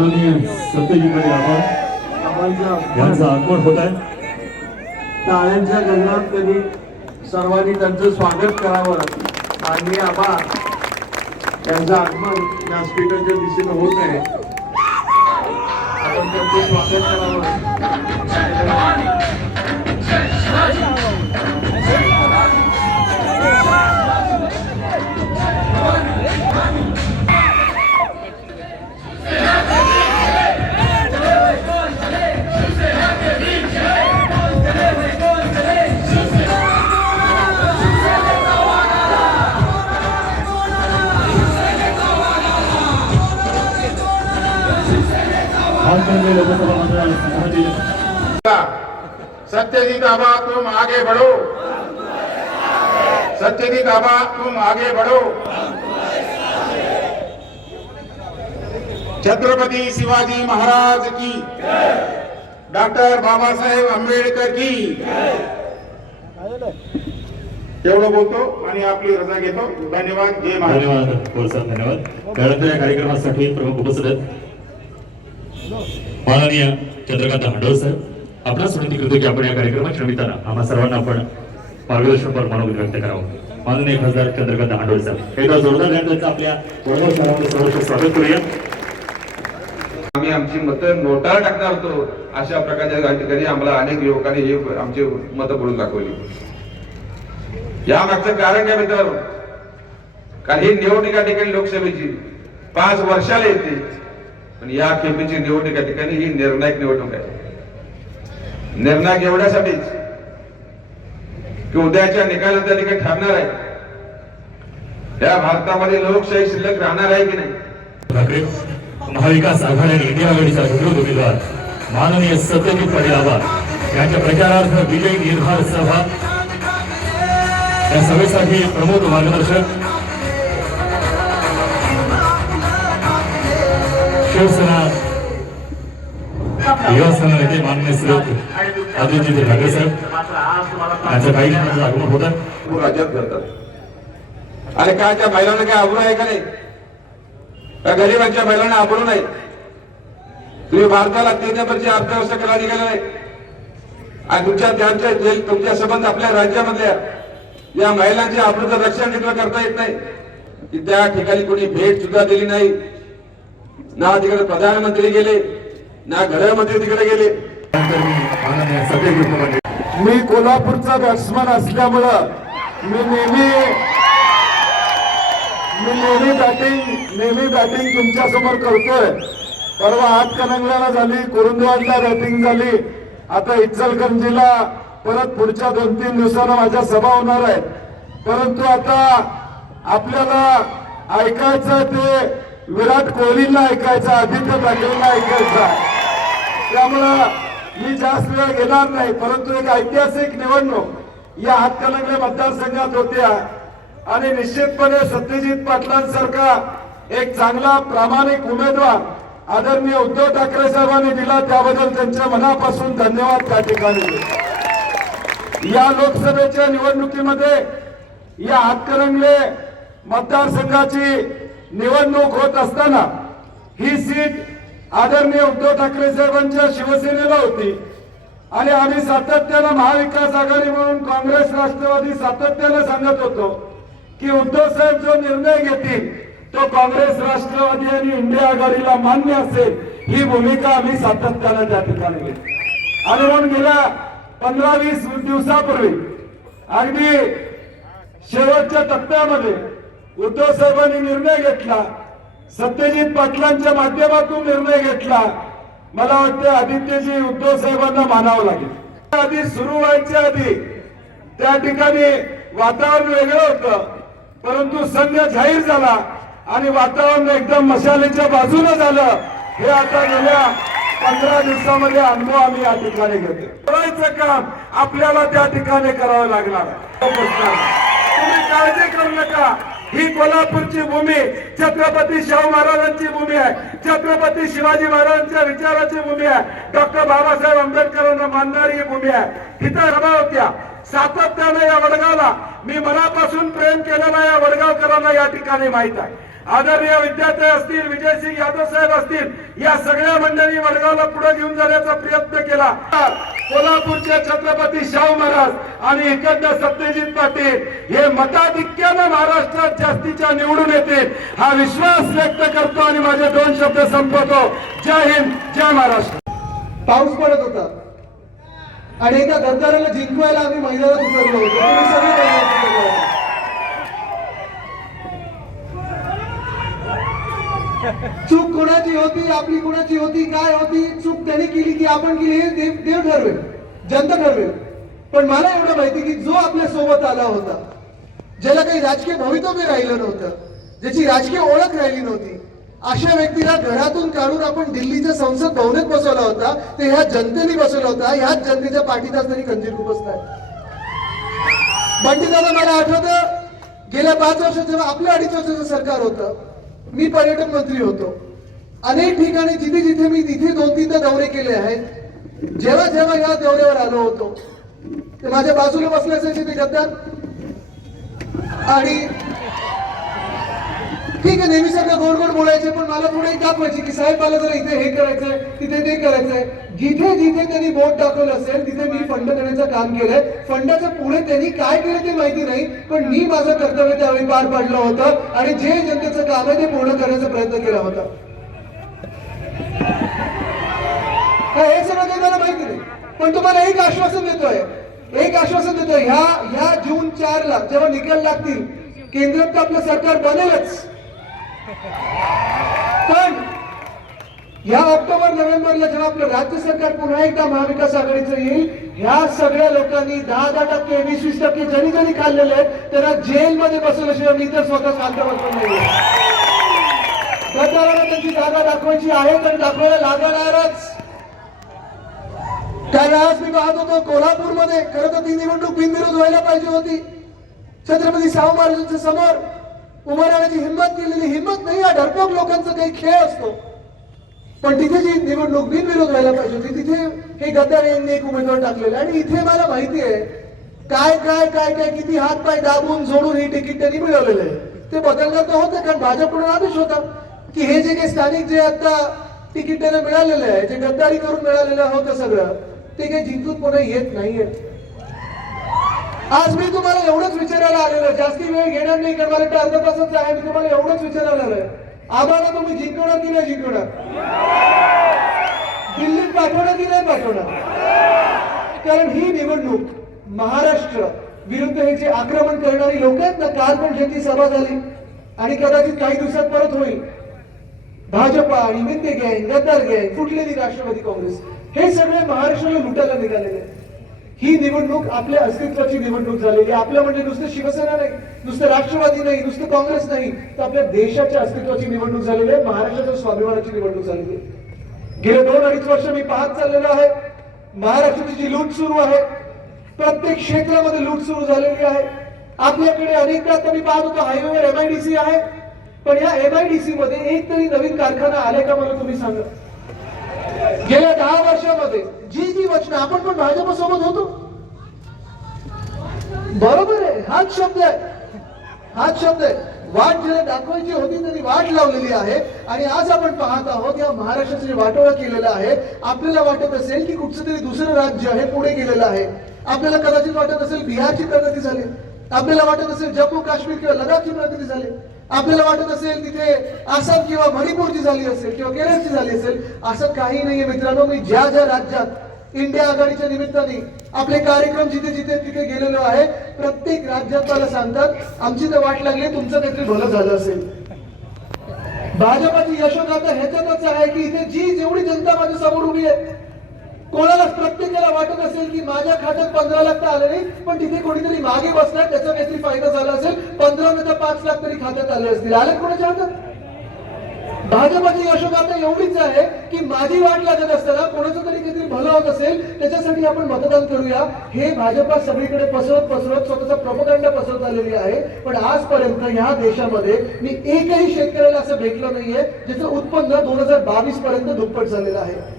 माननीय सत्यजित आपण यांचं आगमन होत आहे. टाळ्यांच्या गंगात कधी सर्वांनी त्यांचं स्वागत करावं. आणि आबा त्यांचं आगमन व्यासपीठाच्या दिशेनं होत आहे. आपण त्यांचं स्वागत करावं. हातकणंगले लोकसभा मतदारसंघातील सत्यजीत आबा तुम आगे बढ़ो। सत्यजीत आबा तुम आगे बढ़ो। छत्रपती शिवाजी महाराज की डॉक्टर बाबासाहेब आंबेडकर की। एवढं बोलतो आणि आपली रजा घेतो। धन्यवाद जय महाराज धन्यवाद धन्यवाद। त्यानंतर या कार्यक्रमासाठी प्रमुख उपस्थित आहेत. माननीय चंद्रकांत हांडोळ साहेब आपणास विनंती करतो की आपण या कार्यक्रमात निमित्तानं आम्हा सर्वांना आपण मार्गदर्शनपर मनोगत व्यक्त करावं. माननीय खासदार चंद्रकांत हांडोळ साहेब एकदा जोरदार त्यांचं आपल्या वडगाव शहरामध्ये सहर्ष स्वागत करूया. आम्ही आमची मतं नोटावर टाकणार होतो अशा प्रकारच्या ठिकाणी आम्हाला अनेक युवकांनी हे आमची मतं बोलून दाखवली. या मागचं कारण काय मित्रांनो? कारण ही निवडणूक ठिकाणी लोकसभेची पाच वर्षाला येते. पण या खेपेची निवडणूक या ठिकाणी ही निर्णायक निवडणूक आहे. निर्णायक एवढ्यासाठीच की उद्याच्या निकालात त्या ठिकाणी ठरणार आहे. या भारतामध्ये लोकशाही शिल्लक राहणार आहे की नाही? ठाकरे महाविकास आघाडी आणि इंडिया आघाडीचा विरोध उमेदवार माननीय सत्यजित पाटील आवार यांच्या प्रचारार्थ विजयी निर्धार सभा. या सभेसाठी प्रमुख मार्गदर्शक शिवसेना युवासेना नेते माननीय श्री आदित्यजी ठाकरे साहेब काही आगमन होत राज्यात करतात आणि काय त्या महिलांना काय आबरू आहे का नाही त्या गरिबांच्या महिलांना आबरू नाही तुम्ही भारताला तीन नंबरची अर्थव्यवस्था करायला निघाला नाही आणि तुमच्या त्यांच्या जे- तुमच्या संबंध आपल्या राज्यामधल्या या महिलांच्या आबरूचं रक्षण करता येत नाही की त्या ठिकाणी कोणी भेट सुद्धा दिली नाही ना तिकडे प्रधानमंत्री गेले ना गृहमंत्री तिकडे गेले. मी कोल्हापूरचा बॅट्समन असल्यामुळं मी नेहमी मी नेहमी बॅटिंग नेहमी बॅटिंग तुमच्यासमोर करतोय. परवा हात कनंगला झाली कुरुंदवाडला बॅटिंग झाली. आता इचलकरंजीला परत पुढच्या दोन तीन दिवसानं माझ्या सभा होणार आहेत. परंतु आता आपल्याला ऐकायचं ते विराट कोहलींना ऐकायचा आदित्य ठाकरेंना ऐकायचा. त्यामुळं मी जास्त वेळ घेणार नाही परंतु एक ऐतिहासिक निवडणूक या हातकलंगले मतदारसंघात होत्या. आणि निश्चितपणे सत्यजित पाटलांसारखा एक चांगला प्रामाणिक उमेदवार आदरणीय उद्धव ठाकरे साहेबांनी दिला त्याबद्दल त्यांच्या मनापासून धन्यवाद त्या ठिकाणी. या लोकसभेच्या निवडणुकीमध्ये या हातकलंगले मतदारसंघाची निवडणूक होत असताना ही सीट आदरणीय उद्धव ठाकरे साहेबांच्या शिवसेनेला होती. आणि आम्ही सातत्यानं महाविकास आघाडी म्हणून काँग्रेस राष्ट्रवादी सातत्यानं सांगत होतो की उद्धव साहेब जो निर्णय घेतील तो काँग्रेस राष्ट्रवादी आणि इंडिया आघाडीला मान्य असेल ही भूमिका आम्ही सातत्यानं त्या ठिकाणी घेतली. आणि म्हणून गेल्या पंधरा वीस दिवसापूर्वी अगदी शेवटच्या टप्प्यामध्ये उद्धव साहेबांनी निर्णय घेतला. सत्यजित पाटलांच्या माध्यमातून निर्णय घेतला. मला वाटतं आदित्यजी उद्धव साहेबांना मानावं लागेल. आधी सुरू व्हायच्या आधी त्या ठिकाणी वातावरण वेगळं होतं. परंतु संघ जाहीर झाला आणि वातावरण एकदम मशालीच्या बाजूने झालं. हे आता गेल्या पंधरा दिवसामध्ये अनुभव आम्ही या ठिकाणी घेतो करायचं काम आपल्याला त्या ठिकाणी करावं लागणार तुम्ही काळजी करू नका. ही कोल्हापूरची भूमी छत्रपती शाहू महाराजांची भूमी आहे. छत्रपती शिवाजी महाराजांच्या विचाराची भूमी आहे. डॉक्टर बाबासाहेब आंबेडकरांना मानणारी ही भूमी आहे. इथं सभा होत्या. सातत्यानं या वडगावला मी मनापासून प्रेम केलेला या वडगावकरांना या ठिकाणी माहीत आहे. आदरणीय विद्यार्थी असतील विजयसिंग यादव साहेब असतील या सगळ्या मंडळी वडगावला पुढे घेऊन जाण्याचा प्रयत्न केला. कोल्हापूरचे छत्रपती शाहू महाराज आणि इकडनं सत्यजित पाटील हे मताधिक्यानं महाराष्ट्रात जास्तीच्या निवडून येतील हा विश्वास व्यक्त करतो आणि माझे दोन शब्द संपवतो. जय हिंद जय महाराष्ट्र. पाऊस पडत होता. आणि एका गद्दाराला जिंकवायला आम्ही मैदानात उतरलो. होतो तुम्ही सगळे मैदानात उतरलो होतो. चूक कोणाची होती आपली कोणाची होती काय होती चूक त्याने केली की आपण केली हे देव देव ठरवेल जनता ठरवेल. पण मला एवढं माहिती की जो आपल्यासोबत आला होता ज्याला काही राजकीय भवितव्य राहिलं नव्हतं ज्याची राजकीय ओळख राहिली नव्हती अशा व्यक्तीला घरातून काढून आपण दिल्लीच्या संसद भवनात बसवला होता ते ह्या जनतेने बसवला होता ह्याच जनतेच्या पाठीत तरी खंजीर खूप बंटी दादा मला आठवतं गेल्या पाच वर्ष जेव्हा आपलं अडीच वर्षाचं सरकार होतं मी पर्यटन मंत्री होतो. अनेक ठिकाणी जिथे जिथे मी तिथे दोन तीनदा दौरे केले आहेत. जेव्हा जेव्हा या दौऱ्यावर आलो होतो ते माझ्या बाजूला बसले असायचे ते गद्दार आणि ठीक आहे नेहमीसारखं गोड गोड बोलायचे पण मला पुढे एक दाखवायची की साहेब मला जरा इथे हे करायचंय तिथे ते करायचंय. जिथे जिथे त्यांनी बोट दाखवलं असेल तिथे मी फंड करण्याचं काम केलंय. फंडाचं पुढे त्यांनी काय केलं ते माहिती नाही पण मी माझं कर्तव्य त्यावेळी पार पाडलं होतं आणि जे जनतेचं काम आहे ते पूर्ण करण्याचा प्रयत्न केला होता. हे सगळं काही मला माहिती नाही पण तुम्हाला एक आश्वासन देतोय. एक आश्वासन देतोय ह्या ह्या जून चार ला जेव्हा निकाल लागतील केंद्रात तर आपलं सरकार बनेलच. पण या ऑक्टोबर नोव्हेंबरला जेव्हा आपलं राज्य सरकार पुन्हा एकदा महाविकास आघाडीचं येईल ह्या सगळ्या लोकांनी दहा दहा टक्के वीस वीस टक्के जणी जरी खाल्लेले आहेत त्यांना जेलमध्ये बसवल्याशिवाय मी तर स्वतः शांतपत पण नाही गद्दारांना त्यांची जागा दाखवायची आहे तर दाखवायला लागणारच. कारण आज मी पाहत होतो कोल्हापूरमध्ये खरं तर ती निवडणूक बिनविरोध व्हायला पाहिजे होती. छत्रपती शाहू महाराजांच्या समोर उभं राहण्याची हिंमत केलेली हिंमत नाही हा ढरपोक लोकांचा काही खेळ असतो. पण तिथे जी निवडणूक बिनविरोध व्हायला पाहिजे होती तिथे हे गद्दार यांनी एक उमेदवार टाकलेला आणि इथे मला माहिती आहे काय काय काय काय किती हात पाय दाबून जोडून हे तिकीट त्यांनी मिळवलेलं आहे. ते बदलणं तर होतं कारण भाजपकडून आदेश होता की हे जे काही स्थानिक जे आता तिकीट त्यांना मिळालेलं आहे जे गद्दारी करून मिळालेलं होतं सगळं ते काही जिंकून कोणा येत नाहीये. आज मी तुम्हाला एवढंच विचारायला आलेलं आहे. जास्ती वेळ घेणार नाही कारण मला वाटतं अर्धा तासच आहे मी तुम्हाला एवढंच विचारायला आलोय आम्हाला तुम्ही जिंकवणार की नाही जिंकवणार? दिल्लीत पाठवणार की नाही पाठवणार? कारण ही निवडणूक महाराष्ट्र विरुद्ध हे जे आक्रमण करणारी लोक आहेत ना काल पण ज्यांची सभा झाली. आणि कदाचित काही दिवसात परत होईल. भाजपा आणि मिंदे गँग गद्दार गँग फुटलेली राष्ट्रवादी काँग्रेस. हे सगळे महाराष्ट्राला लुटायला निघालेले आहेत. ही निवडणूक आपल्या अस्तित्वाची निवडणूक झालेली आपलं आपल्या म्हणजे नुसतं शिवसेना नाही नुसतं राष्ट्रवादी नाही नुसतं काँग्रेस नाही. तर आपल्या देशाच्या अस्तित्वाची निवडणूक झालेली आहे महाराष्ट्राच्या स्वाभिमानाची निवडणूक झालेली आहे. गेले दोन अडीच वर्ष मी पाहत चाललेलो आहे. महाराष्ट्राची जी लूट सुरू आहे प्रत्येक क्षेत्रामध्ये लूट सुरू झालेली आहे. आपल्याकडे अनेकदा आता मी पाहत होतो हायवेवर एमआयडीसी आहे. पण या एमआयडीसी मध्ये एक तरी नवीन कारखाना आले का मला तुम्ही सांगा. गेल्या दहा वर्षामध्ये जी जी वचनं आपण पण भाजपसोबत होतो. बरोबर आहे हाच शब्द आहे. हाच शब्द आहे. वाट ज्याला दाखवायची होती त्यांनी वाट लावलेली आहे. आणि आज आपण पाहत आहोत या महाराष्ट्राचं जे वाटोळा केलेलं आहे आपल्याला वाटत असेल की कुठचं तरी दुसरं राज्य हे पुढे गेलेलं आहे. आपल्याला कदाचित वाटत असेल बिहारची प्रगती झाली. आपल्याला वाटत असेल जम्मू काश्मीर किंवा लडाखची प्रगती झाली. आपल्याला वाटत असेल तिथे आसाम किंवा मणिपूरची झाली असेल किंवा केरळची झाली असेल असं काही नाहीये मित्रांनो. मी ज्या ज्या राज्यात इंडिया आघाडीच्या निमित्ताने आपले कार्यक्रम जिथे जिथे तिथे गेलेलो आहे प्रत्येक राज्यात मला सांगतात आमची तर वाट लागली तुमचं काहीतरी भलं झालं असेल. भाजपाची यशोगाथा ह्याच्यातच आहे की इथे जी जेवढी जनता माझ्यासमोर उभी आहे कोणाला प्रत्येकाला वाटत असेल की माझ्या खात्यात पंधरा लाख तर आले नाही पण तिथे कोणीतरी मागे बसला त्याचा काहीतरी फायदा झाला असेल पंधरा नंतर पाच लाख तरी खात्यात आले असतील. आले कोणाच्या हातात? भाजपाची यशोगाथा एवढीच आहे की माझी वाट लागत असताना कोणाचं तरी काहीतरी भलं होत असेल त्याच्यासाठी आपण मतदान करूया. हे भाजपा सगळीकडे पसरत पसरत स्वतःचा प्रोपगंडा पसरत आलेली आहे. पण आजपर्यंत ह्या देशामध्ये मी एकही शेतकऱ्याला असं भेटलं नाहीये ज्याचं उत्पन्न दोन हजार बावीस पर्यंत दुप्पट झालेलं आहे.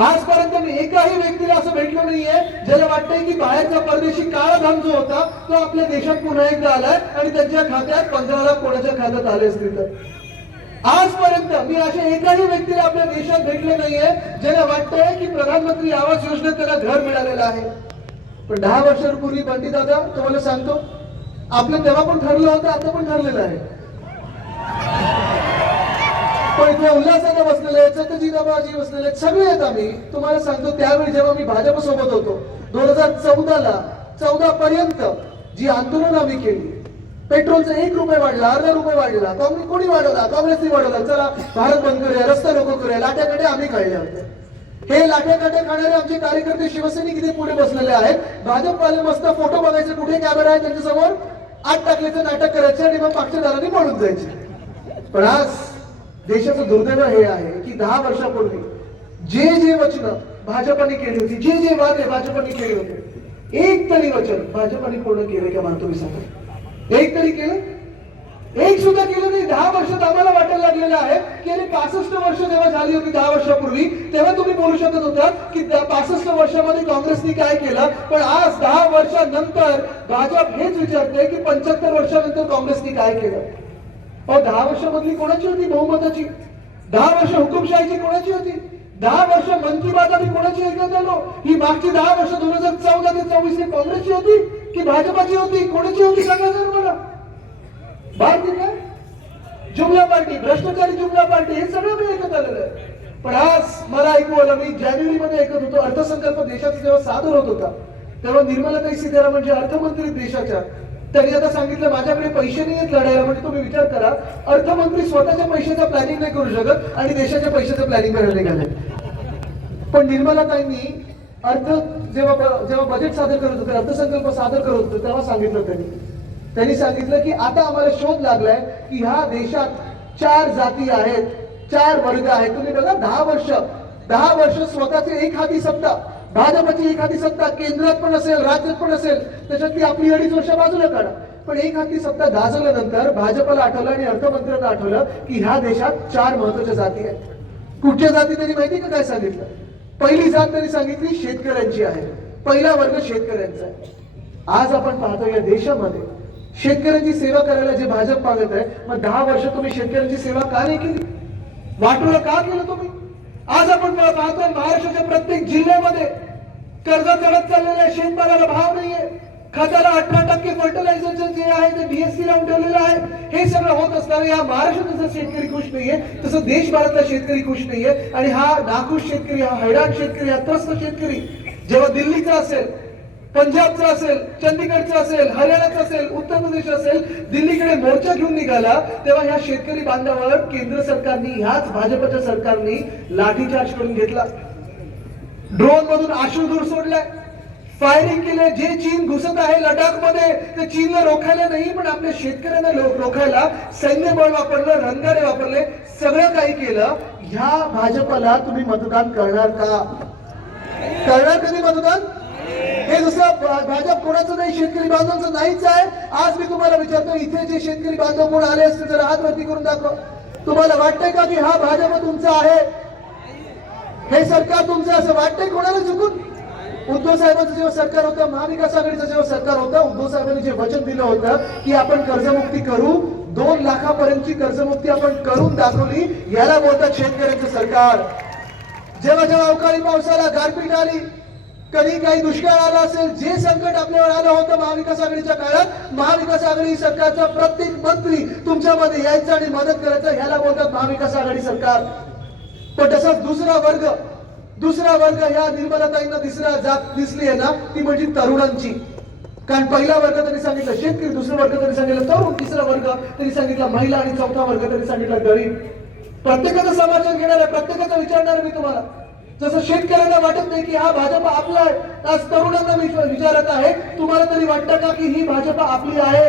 आजपर्यंत मी एकाही व्यक्तीला असं भेटलो नाहीये ज्याला वाटतंय की बाहेरचा परदेशी काळा धन जो होता तो आपल्या देशात पुन्हा एकदा आलाय आणि त्यांच्या खात्यात पंधरा लाख कोणाच्या खात्यात आले असतील तर. आजपर्यंत मी अशा एकाही व्यक्तीला आपल्या देशात भेटले नाहीये ज्याला वाटतंय की प्रधानमंत्री आवास योजनेत त्याला घर मिळालेलं आहे. पण दहा वर्षांपूर्वी पंडित दादा तुम्हाला सांगतो आपलं तेव्हा पण ठरलं होतं आता पण ठरलेलं आहे. पण इथे उल्हासाला बसलेले आहेत बसलेले आहेत सगळे आहेत आम्ही. तुम्हाला सांगतो त्यावेळी जेव्हा मी भाजप सोबत होतो दोन हजार चौदाला चौदा पर्यंत जी आंदोलन आम्ही केली पेट्रोलचा एक रुपये वाढला अर्धा रुपये वाढला काँग्रेस कोणी वाढवला काँग्रेसने वाढवला चला भारत बंद करूया रस्ता नको करूया लाट्याकडे आम्ही काढले होते हे लाट्याकाट्या खाणारे आमचे कार्यकर्ते शिवसैनिक इथे पुढे बसलेले आहेत. भाजपवाले मस्त फोटो बघायचे कुठे कॅमेरा आहे त्यांच्यासमोर आत टाकल्याचं नाटक करायचे आणि मग मागच्या दाराने पळून जायचे. पण आज देशाचं दुर्दैव हे आहे की दहा वर्षापूर्वी जे जे वचन भाजपाने केली होती जे जे वादे भाजपाने केले होते एक तरी वचन भाजपाने पूर्ण केले का मला मी सांगतो एक तरी केलं? एक सुद्धा केलं नाही. दहा वर्षात आम्हाला वाटायला लागलेलं आहे की अरे पासष्ट वर्ष जेव्हा झाली होती दहा वर्षापूर्वी तेव्हा तुम्ही बोलू शकत होता की पासष्ट वर्षामध्ये काँग्रेसने काय केलं? पण आज दहा वर्षानंतर भाजप हेच विचारते की पंच्याहत्तर वर्षानंतर काँग्रेसने काय केलं? अहो दहा वर्षामधली कोणाची होती बहुमताची? दहा वर्ष हुकुमशाहीची कोणाची होती? दहा वर्ष मन की बात आम्ही कोणाची ऐकत आलो? ही मागची दहा वर्ष दोन हजार चौदा ते चोवीस ही काँग्रेसची होती की भाजपाची होती? कोणाची होती सांगा जर मला. भारतीय काय? जुमला पार्टी भ्रष्टाचारी जुमला पार्टी हे सगळं मी ऐकत आलेलं आहे. पण आज मला ऐकू आलं मी जानेवारी मध्ये ऐकत होतो अर्थसंकल्प देशाचा जेव्हा सादर होत होता तेव्हा निर्मला निर्मलाताई सीतारामन जे अर्थमंत्री देशाच्या त्यांनी आता सांगितलं माझ्याकडे पैसे नाही आहेत लढायला म्हणजे तुम्ही विचार करा. अर्थमंत्री स्वतःच्या पैशाचं प्लॅनिंग नाही करू शकत आणि देशाच्या पैशाचं प्लॅनिंग करायला निघाले पण निर्मलाताईंनी अर्थ जेव्हा जेव्हा बजेट सादर करत होते अर्थसंकल्प सादर करत होते तेव्हा सांगितलं त्यांनी. त्यांनी सांगितलं की आता आम्हाला शोध लागलाय की ह्या देशात चार जाती आहेत चार वर्ग आहेत. तुम्ही बघा दहा वर्ष दहा वर्ष स्वतःचे एक हाती सत्ता. भाजपची एखादी सत्ता केंद्रात पण असेल राज्यात पण असेल त्याच्यातली आपली अडीच वर्ष बाजूला काढा. पण एखादी सत्ता गाजवल्यानंतर भाजपला आठवलं आणि अर्थमंत्र्यांना आठवलं की ह्या देशात चार महत्त्वाच्या जाती आहेत. कुठच्या जाती त्यांनी माहिती का काय सांगितलं? पहिली जात त्यांनी सांगितली शेतकऱ्यांची आहे. पहिला वर्ग शेतकऱ्यांचा आहे. आज आपण पाहतो या देशामध्ये शेतकऱ्यांची सेवा करायला जे भाजप मागत आहे मग दहा वर्ष तुम्ही शेतकऱ्यांची सेवा का नाही केली? वाटोळं का केलं तुम्ही? आज आपण पाहतो महाराष्ट्राच्या प्रत्येक जिल्ह्यामध्ये कर्ज चढत चाललेल्या शेतमालाला भाव नाहीये. खताला अठरा टक्के फर्टिलायझरचं जे आहे ते बीएससी लावून ठेवलेलं आहे. हे सगळं होत असताना या महाराष्ट्रात जसं शेतकरी खुश नाहीये तसं देशभरातला शेतकरी खुश नाहीये. आणि हा नाखुश शेतकरी हा हैराण शेतकरी हा त्रस्त शेतकरी जेव्हा दिल्लीचा असेल पंजाबचं असेल चंदीगडचं असेल हरियाणाचं असेल उत्तर प्रदेश असेल दिल्लीकडे मोर्चा घेऊन निघाला तेव्हा ह्या शेतकरी बांधवावर केंद्र सरकारने ह्याच भाजपच्या सरकारने लाठीचार्ज करून घेतला. ड्रोन मधून आशुधूर सोडलाय. फायरिंग केले जे चीन घुसत आहे लडाखमध्ये ते चीनला रोखायला नाही पण आपल्या शेतकऱ्यांना रोखायला सैन्य बळ वापरलं रंगारे वापरले सगळं काही केलं. ह्या भाजपला तुम्ही मतदान करणार का? करणार कधी मतदान? हे दुसरं भाजप कोणाचं नाही शेतकरी बांधवांचं नाहीच आहे. आज मी तुम्हाला विचारतो इथे जे शेतकरी बांधव कोण आले असते जर हात वरती करून दाखव. तुम्हाला वाटतंय का की हा भाजप तुमचा आहे? हे सरकार तुमचं असं वाटतंय कोणाला चुकून? उद्धव साहेबांचं जेव्हा सरकार होतं महाविकास आघाडीचं जेव्हा सरकार होतं उद्धव साहेबांनी जे वचन दिलं होतं की आपण कर्जमुक्ती करू दोन लाखापर्यंतची कर्जमुक्ती आपण करून दाखवली याला बोलतात शेतकऱ्यांचं सरकार. जेव्हा जेव्हा अवकाळी पावसाला गारपीट आली कधी काही दुष्काळ आला असेल जे संकट आपल्यावर आलं होतं महाविकास आघाडीच्या काळात महाविकास आघाडी सरकारचा प्रत्येक मंत्री तुमच्यामध्ये यायचा आणि मदत करायचं ह्याला बोलतात महाविकास आघाडी सरकार. पण तसाच दुसरा वर्ग दुसरा वर्ग ह्या निर्मलाताईंना तिसरा जात दिसली आहे ना ती म्हणजे तरुणांची. कारण पहिला वर्ग त्यांनी सांगितलं शेतकरी दुसरा वर्ग त्यांनी सांगितलं तरुण तिसरा वर्ग त्यांनी सांगितला महिला आणि चौथा वर्ग त्यांनी सांगितलं गरीब. प्रत्येकाचं समाचार घेणार आहे प्रत्येकाचं विचारणार मी तुम्हाला. जसं शेतकऱ्यांना वाटत नाही की हा भाजप आपला आहे. आज तरुणांना मी विचारत आहे. तुम्हाला तरी वाटतं का की ही भाजप आपली आहे?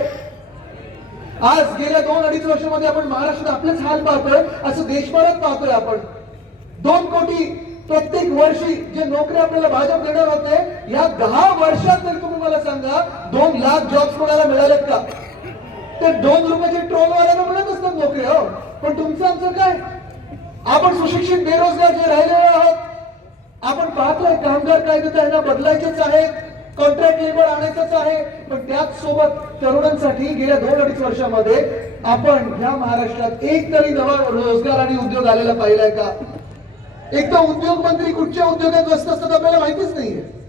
आज गेल्या दोन अडीच वर्षामध्ये आपण महाराष्ट्रात आपलेच हाल पाहतोय. असं देशभरात पाहतोय आपण. दोन कोटी प्रत्येक वर्षी जे नोकरी आपल्याला भाजप देणार होते या दहा वर्षात तरी तुम्ही मला सांगा दोन लाख जॉब्स कोणाला मिळालेत का? ते दोन रुपयाचे ट्रोलवाल्याला मिळत असतात नोकरी हो. पण तुमचं आमचं काय? आपण सुशिक्षित बेरोजगार जे राहिलेले आहोत आपण पाहतोय कामगार कायदे त्यांना बदलायचेच आहेत कॉन्ट्रॅक्ट लेबर आणायचंच आहे. पण त्याच सोबत तरुणांसाठी गेल्या दोन अडीच वर्षामध्ये आपण ह्या महाराष्ट्रात एक तरी नवा रोजगार आणि उद्योग आलेला पाहिलाय का? एकदा उद्योग मंत्री कुठच्या उद्योगात व्यस्त असतात आपल्याला माहितीच नाहीये.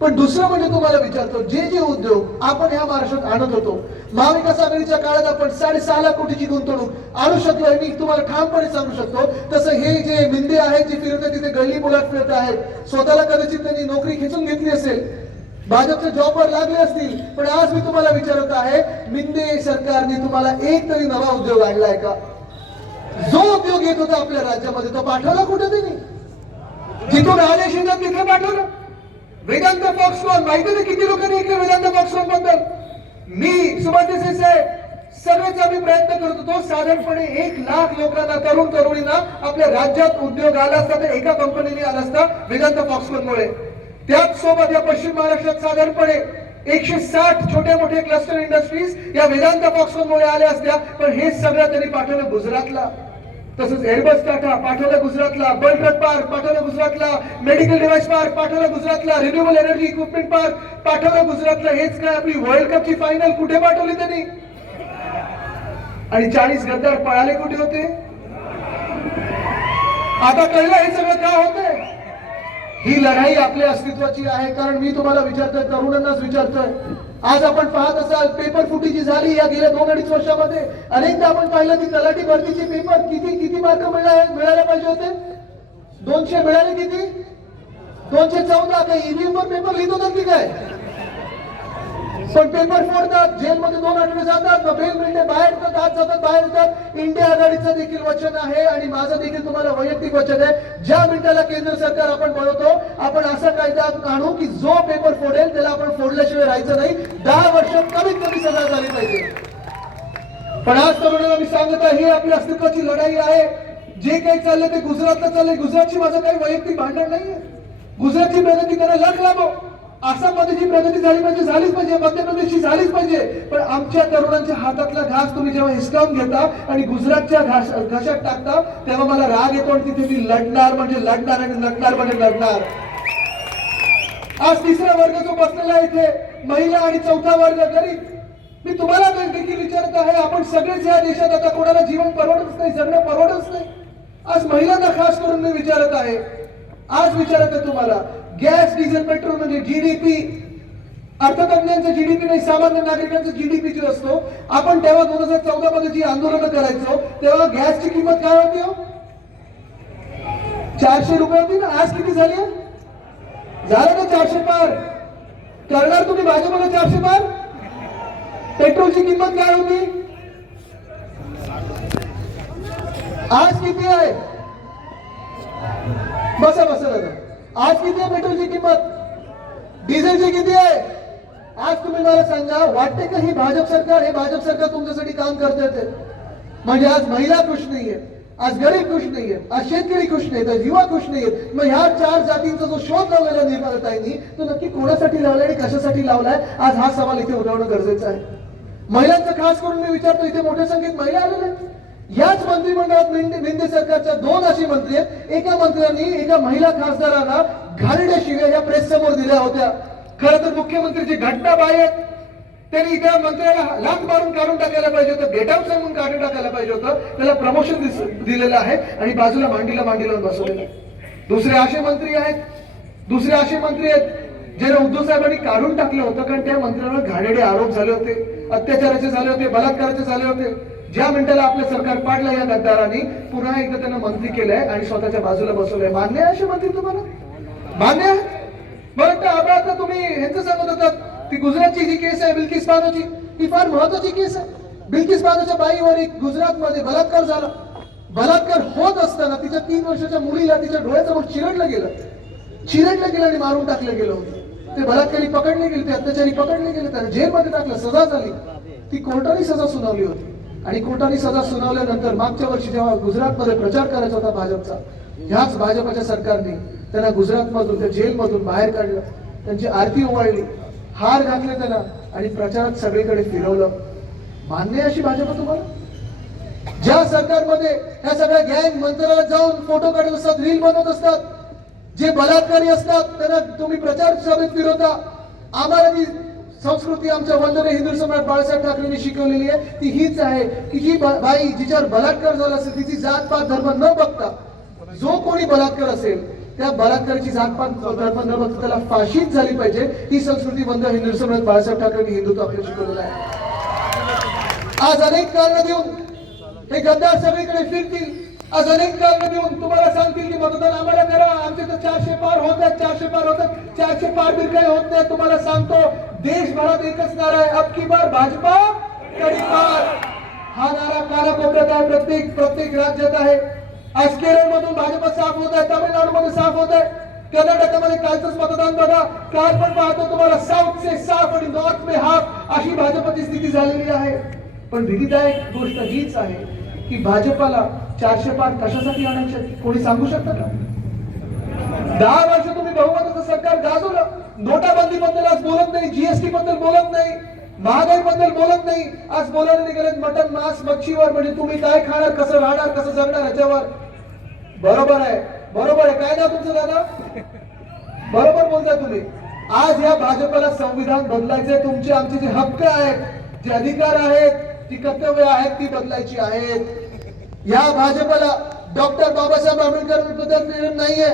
पण दुसरं म्हणजे तुम्हाला विचारतो जे जे उद्योग आपण ह्या महाराष्ट्रात आणत होतो महाविकास आघाडीच्या काळात आपण साडेसहा लाख कोटीची गुंतवणूक आणू शकलो मी तुम्हाला ठामपणे सांगू शकतो तसं हे जे मिंदे आहेत जे फिरत तिथे गल्ली मुलात फिरत आहेत स्वतःला कदाचित त्यांनी नोकरी खेचून घेतली असेल भाजपच्या जॉबवर लागले असतील पण आज मी तुम्हाला विचारत आहे मिंदे सरकारने तुम्हाला एक तरी नवा उद्योग आणलाय का? जो उद्योग येत होता आपल्या राज्यामध्ये तो पाठवला कुठं त्यांनी? जिथून आदेश येतात तिथे पाठवला? वेदांत फॉक्सकॉन माहिती ना किती लोकांनी ऐकलं वेदांत फॉक्सकॉनबद्दल? मी सुभाष देसाई साहेब सगळेच आम्ही प्रयत्न करत होतो साधारणपणे एक लाख लोकांना तरुण तरुणींना आपल्या राज्यात उद्योग आला असता तर एका कंपनीने आला असता वेदांत फॉक्सकॉन मुळे त्याच सोबत या पश्चिम महाराष्ट्रात साधारणपणे एकशे साठ छोटे मोठे क्लस्टर इंडस्ट्रीज या वेदांत फॉक्सकॉन मुळे आल्या असत्या पण हे सगळं त्यांनी पाठवलं गुजरातला. तसंच एअरबस टाटा पाठवला गुजरातला बल पार्क पाठवला गुजरातला मेडिकल डिवाइस पार्क पाठवला गुजरातला रिन्युएबल एनर्जी इक्विपमेंट पार्क पाठवला गुजरातला. हेच काय आपली वर्ल्ड कपची फायनल कुठे पाठवली त्यांनी? आणि चाळीस गद्दार पळाले कुठे होते? आता कळलं हे सगळं का होतंय? ही लढाई आपल्या अस्तित्वाची आहे. कारण मी तुम्हाला विचारतोय तरुणांनाच विचारतोय. आज आपण पाहत असाल पेपर फुटीची झाली या गेल्या दोन अडीच वर्षामध्ये. अनेकदा आपण पाहिलं की तलाठी भरतीचे पेपर किती किती मार्क मिळाले मिळायला पाहिजे होते? दोनशे मिळाले किती? दोनशे चौदा. काही ईव्हीएम वर पेपर लिहित होतात की काय? पण पेपर फोडतात जेलमध्ये दोन आठवडे जातात मग बेल मिळते म्हणजे बाहेर येतात आत जातात बाहेर येतात इंडिया आघाडीचं देखील वचन आहे आणि माझं देखील तुम्हाला वैयक्तिक वचन आहे. ज्या मिनिटाला केंद्र सरकार आपण बनवतो आपण असा कायदा आणू की जो पेपर फोडेल त्याला आपण फोडल्याशिवाय राहायचं नाही. दहा वर्ष कमीत कमी सजा झाली पाहिजे. पण आज तरुणांना मी सांगत आहे ही आपल्या अस्तित्वाची लढाई आहे. जे काही चाललंय ते गुजरातला चाललंय. गुजरातची माझं काही वैयक्तिक भांडण नाहीये. गुजरातची प्रगती करायला लाख लाभो. आसाममध्ये जी प्रगती झाली पाहिजे झालीच पाहिजे. मध्य प्रदेशची झालीच पाहिजे. पण आमच्या तरुणांच्या हातातला घास तुम्ही जेव्हा हिसकावून घेता आणि गुजरातच्या घास घशात टाकता तेव्हा मला राग येतो आणि तिथे मी लढणार म्हणजे लढणार आणि लढणार म्हणजे लढणार. आज तिसरा वर्ग जो बसलेला आहे इथे महिला आणि चौथा वर्ग गरीब. मी तुम्हाला देखील विचारत आहे आपण सगळेच या देशात आता कोणाला जीवन परवडतच नाही जगणं परवडत नाही. आज महिलांना खास करून मी विचारत आहे आज विचारत तुम्हाला गॅस डिझेल पेट्रोल म्हणजे जीडीपी अर्थतज्ञांचा जीडीपी नाही सामान्य नागरिकांचा जीडीपी जो असतो आपण तेव्हा दोन हजार चौदा मध्ये जी आंदोलन करायचो तेव्हा गॅसची किंमत काय होती हो? चारशे रुपये होती ना? आज किती झाली? झालं ना चारशे पार. करणार तुम्ही भाजपला चारशे पार? पेट्रोलची किंमत काय होती? आज किती आहे? बसा बसा दादा. आज किती आहे पेट्रोलची किंमत? डिझेलची किती आहे? आज तुम्ही मला सांगा वाटते का ही भाजप सरकार हे भाजप सरकार तुमच्यासाठी काम करते ते? म्हणजे आज महिला खुश नाहीये आज गरीब खुश नाहीये आज शेतकरी खुश नाहीत आज युवा खुश नाहीयेत मग ह्या चार जातींचा जो शोध लावलेला निर्माताईंनी तो नक्की कोणासाठी लावलाय आणि कशासाठी लावलाय? आज हा सवाल इथे उठवणं गरजेचं आहे. महिलांचं खास करून मी विचारतो इथे मोठ्या संख्येत महिला आलेल्या आहेत. याच मंत्रिमंडळात मेंदे मिंदे सरकारच्या दोन अशी मंत्री आहेत. एका मंत्र्यांनी एका महिला खासदाराला घाणेरड्या शिव्या या प्रेस समोर दिल्या होत्या. खरं तर मुख्यमंत्रीची घटना आहेत. त्यांनी त्या मंत्र्याला लांब मारून काढून टाकायला पाहिजे होतं. गेट आउट सांगून काढून टाकायला पाहिजे होतं. त्याला प्रमोशन दिलेलं आहे आणि बाजूला मांडीला मांडीला बसवलेलं दुसरे असे मंत्री आहेत. दुसरे असे मंत्री आहेत ज्याला उद्धव साहेबांनी काढून टाकलं होतं. कारण त्या मंत्र्यावर घाणेडे आरोप झाले होते. अत्याचाराचे झाले होते बलात्काराचे झाले होते. ज्या मिनिटाला आपलं सरकार पाडलं या गद्दारांनी पुन्हा एकदा त्यांना मंत्री केलंय आणि स्वतःच्या बाजूला बसवलंय. मान्य आहे असे मंत्री तुम्हाला? मान्य आहे? बरं तर आता आता तुम्ही ह्यांचं सांगत होतात. ती गुजरातची जी केस आहे बिल्किस बानोची. ही फार महत्वाची केस आहे. बिल्किस बानोच्या बाईवर एक गुजरातमध्ये बलात्कार झाला. बलात्कार होत असताना तिच्या तीन वर्षाच्या मुलीला तिच्या डोळ्यासमोर चिरडलं गेलं. चिरडलं गेलं आणि मारून टाकलं गेलं होतं. ते बलात्कारी पकडले गेले ते अत्याचारी पकडले गेले त्याला जेलमध्ये टाकलं सजा झाली. ती कोर्टाने सजा सुनावली होती. आणि कोर्टाने सजा सुनावल्यानंतर मागच्या वर्षी जेव्हा गुजरातमध्ये प्रचार करायचा होता भाजपचा ह्याच भाजपच्या सरकारने त्यांना गुजरातमधून त्या जेलमधून बाहेर काढलं. त्यांची आरती उवाळली हार घातले त्यांना आणि प्रचारात सगळीकडे फिरवलं. मान्य अशी भाजप तुम्हाला? ज्या सरकारमध्ये ह्या सगळ्या गँग मंत्रालयात जाऊन फोटो काढत असतात रील बनवत असतात जे बलात्कारी असतात त्यांना तुम्ही प्रचार सभेत फिरवता. आम्हाला संस्कृती आमच्या वंदने हिंदू सम्राट बाळासाहेब ठाकरेंनी शिकवलेली आहे. ती हीच आहे की जी बाई जिच्यावर बलात्कार झाला असेल तिची जात पात धर्म न बघता जो कोणी बलात्कार असेल त्या बलात्काराची जातपात धर्म न बघता त्याला फाशीच झाली पाहिजे. ही संस्कृती वंद हिंदू सम्राट बाळासाहेब ठाकरेंनी हिंदुत्व आपल्याला शिकवलेलं आहे. आज अनेक कारण देऊन हे गद्दार सगळीकडे फिरतील. आज अनेक कारण देऊन तुम्हाला सांगतील की मतदान आम्हाला करा. आमचे तर चारशे पार होत आहेत चारशे पार होत आहेत चारशे पार बिल काही होत नाही. तुम्हाला सांगतो देशभरात एकच नारा आहे. अब की बार भाजपा कडी पार. हा नारा कानाकोपऱ्यात आहे. प्रत्येक प्रत्येक राज्यात आहे. आज केरळ मधून भाजपा साफ होत आहे तामिळनाडूमध्ये साफ होत आहे. कर्नाटकामध्ये कालचंच मतदान बघा. काल पण पाहतो तुम्हाला साऊथ से साफ आणि नॉर्थ मे हाफ अशी भाजपची स्थिती झालेली आहे. पण भीतीदायक गोष्ट हीच आहे की भाजपाला चारशे पाच कशासाठी आणायचे कोणी सांगू शकता का? दहा वर्ष तुम्ही बहुमताचं सरकार गाजवलं. नोटाबंदी बद्दल आज बोलत नाही जीएसटी बद्दल बोलत नाही महागाई बद्दल बोलत नाही. आज बोलायला निघाले मटन मांस मच्छीवर. म्हणजे तुम्ही काय खाणार कसं राहणार कसं जगणार याच्यावर? बरोबर आहे बरोबर आहे. काय ना तुमचं दादा? बरोबर बोलताय तुम्ही. आज या भाजपला संविधान बदलायचंय. तुमचे आमचे जे हक्क आहेत जे अधिकार आहेत जी कर्तव्य आहेत ती बदलायची आहेत. या भाजपला डॉक्टर बाबासाहेब आंबेडकरबद्दल प्रेम नाहीये.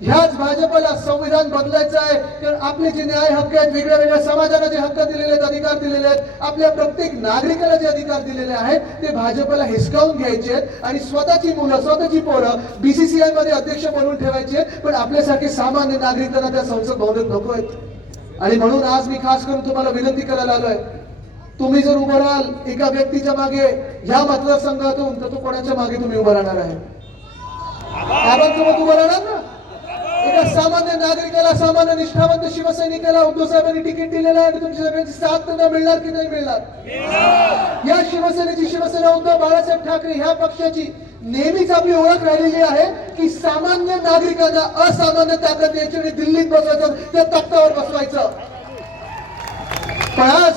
ह्याच भाजपला संविधान बदलायचं आहे. कारण आपले जे न्याय हक्क आहेत वेगळ्या वेगळ्या समाजाला जे हक्क दिलेले आहेत अधिकार दिलेले आहेत. आपल्या प्रत्येक नागरिकाला जे अधिकार दिलेले आहेत ते भाजपला हिसकावून घ्यायचे आहेत आणि स्वतःची मुलं स्वतःची पोरं बीसीसीआयमध्ये अध्यक्ष बनवून ठेवायचे आहेत. पण आपल्यासारखे सामान्य नागरिकांना त्या संसद भवनात नको आहेत. आणि म्हणून आज मी खास करून तुम्हाला विनंती करायला आलोय. तुम्ही जर उभं राहाल एका व्यक्तीच्या मागे ह्या मतदारसंघातून तर तो कोणाच्या मागे तुम्ही उभं राहणार आहे? आबांसोबत उभं राहणार ना? एका सामान्य नागरिकाला सामान्य निष्ठावंत शिवसैनिकाला उद्धव साहेबांनी तिकीट दिलेलं आहे आणि तुमच्या सगळ्यांची साथ त्यांना मिळणार की नाही मिळणार? या शिवसेनेची शिवसेना उद्धव बाळासाहेब ठाकरे ह्या पक्षाची नेहमीच आपली ओळख राहिलेली आहे की सामान्य नागरिकांना असामान्य ताकद द्यायची आणि दिल्लीत बसवायचं त्या तख्तावर बसवायचं. पण आज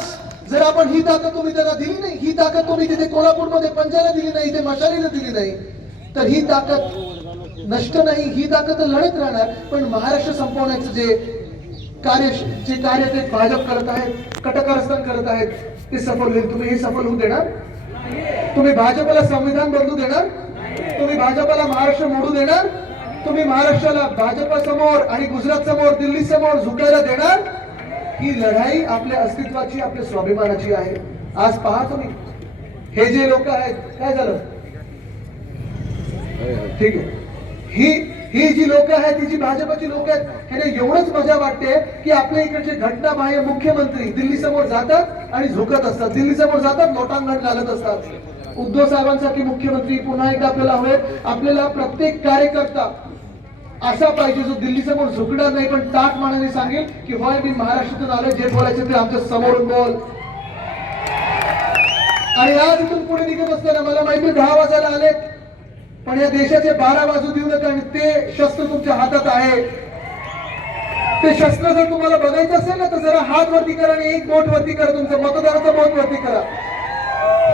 जर आपण ही ताकद तुम्ही त्यांना दिली नाही ही ताकद तुम्ही तिथे कोल्हापूरमध्ये पंजाला दिली नाही इथे मशालीला दिली नाही तर ही ताकद नष्ट नाही ही ताकद तर लढत राहणार. पण महाराष्ट्र संपवण्याचं जे कार्य जे कार्य ते भाजप करत आहेत कटकारस्थान करत आहेत ते सफल होईल. तुम्ही हे सफल होऊ देणार? तुम्ही भाजपला संविधान बदलू देणार? तुम्ही भाजपला महाराष्ट्र मोडू देणार? तुम्ही महाराष्ट्राला भाजप समोर आणि गुजरात समोर दिल्ली समोर झुकायला देणार? ही लढाई आपल्या अस्तित्वाची आपल्या स्वाभिमानाची आहे. आज पहा तुम्ही. हे जे लोक आहेत काय झालं? ठीक आहे. ही ही जी लोक आहेत ही जी भाजपची लोक आहेत ह्याने एवढंच मजा वाटते की आपल्या इकडचे घटनाबाह्य मुख्यमंत्री दिल्ली समोर जातात आणि झुकत असतात. दिल्ली समोर जातात लोटांगण घालत असतात. उद्धव साहेबांसारखे मुख्यमंत्री पुन्हा एकदा आपल्याला हवे. आपल्याला प्रत्येक कार्यकर्ता असा पाहिजे जो दिल्ली समोर झुकणार नाही पण ताट मानाने सांगेल की होय मी महाराष्ट्रातून आलो जे बोलायचे ते आमच्या समोरून बोल. आणि आज इथून पुढे निघत असताना मला माहिती दहा वाजायला आले पण या देशाचे बारा बाजू देऊ नका आणि ते शस्त्र तुमच्या हातात आहे. ते शस्त्र जर तुम्हाला बघायचं असेल ना तर जरा हात वरती करा आणि एक बोट वरती करा तुमचं मतदाराचं बोट वरती करा.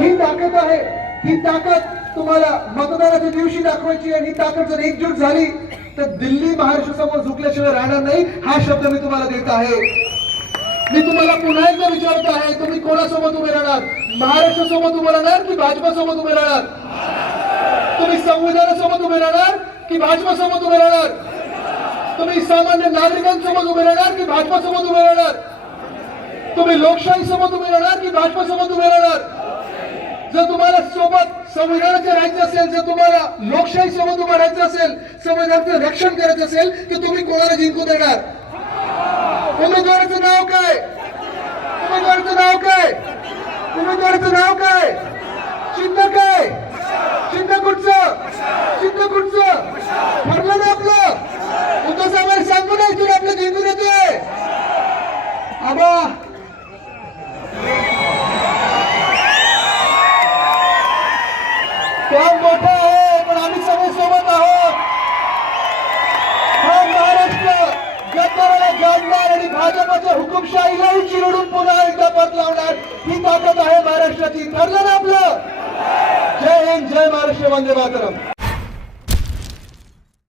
ही ताकद आहे. ही ताकद तुम्हाला मतदानाच्या दिवशी दाखवायची आणि ही ताकद जर एकजूट झाली तर दिल्ली महाराष्ट्र समोर झुकल्याशिवाय राहणार नाही हा शब्द मी तुम्हाला देत आहे. मी तुम्हाला पुन्हा एकदा विचारत आहे तुम्ही कोणासोबत उभे राहणार? महाराष्ट्र सोबत उभे राहणार की भाजपा सोबत उभे राहणार? तुम्ही संविधानासोबत उभे राहणार की भाजपा सोबत उभे राहणार? तुम्ही सामान्य नागरिकांसोबत उभे राहणार की भाजपा सोबत उभे राहणार? तुम्ही लोकशाही सोबत उभे राहणार की भाजपा सोबत उभे राहणार? जर तुम्हाला सोबत संविधानाचे राहायचं असेल जर तुम्हाला लोकशाही सोबत उभं राहायचं असेल संविधानाचं रक्षण करायचं असेल तर तुम्ही कोणाला जिंकू देणार? उमेदवाराचं नाव काय? उमेदवाराचं नाव काय? उमेदवाराचं नाव काय? चिन्ह काय? चिन्ह कुठचं? चिन्ह कुठचं? भरलं ना आपलं? उद्धव साहेबांना सांगू नाही तुला आपलं जिंकून येतोय. आबा काम मोठं आहे पण आम्ही सगळे सोबत आहोत. हा महाराष्ट्र गद्दाराला जाणणार आणि भाजपाच्या हुकुमशाहीलाही चिरडून पुन्हा एकदा पत लावणार. ही ताकद आहे महाराष्ट्राची. ठरलं ना आपलं? जय हिंद जय महाराष्ट्र वंदे मातरम.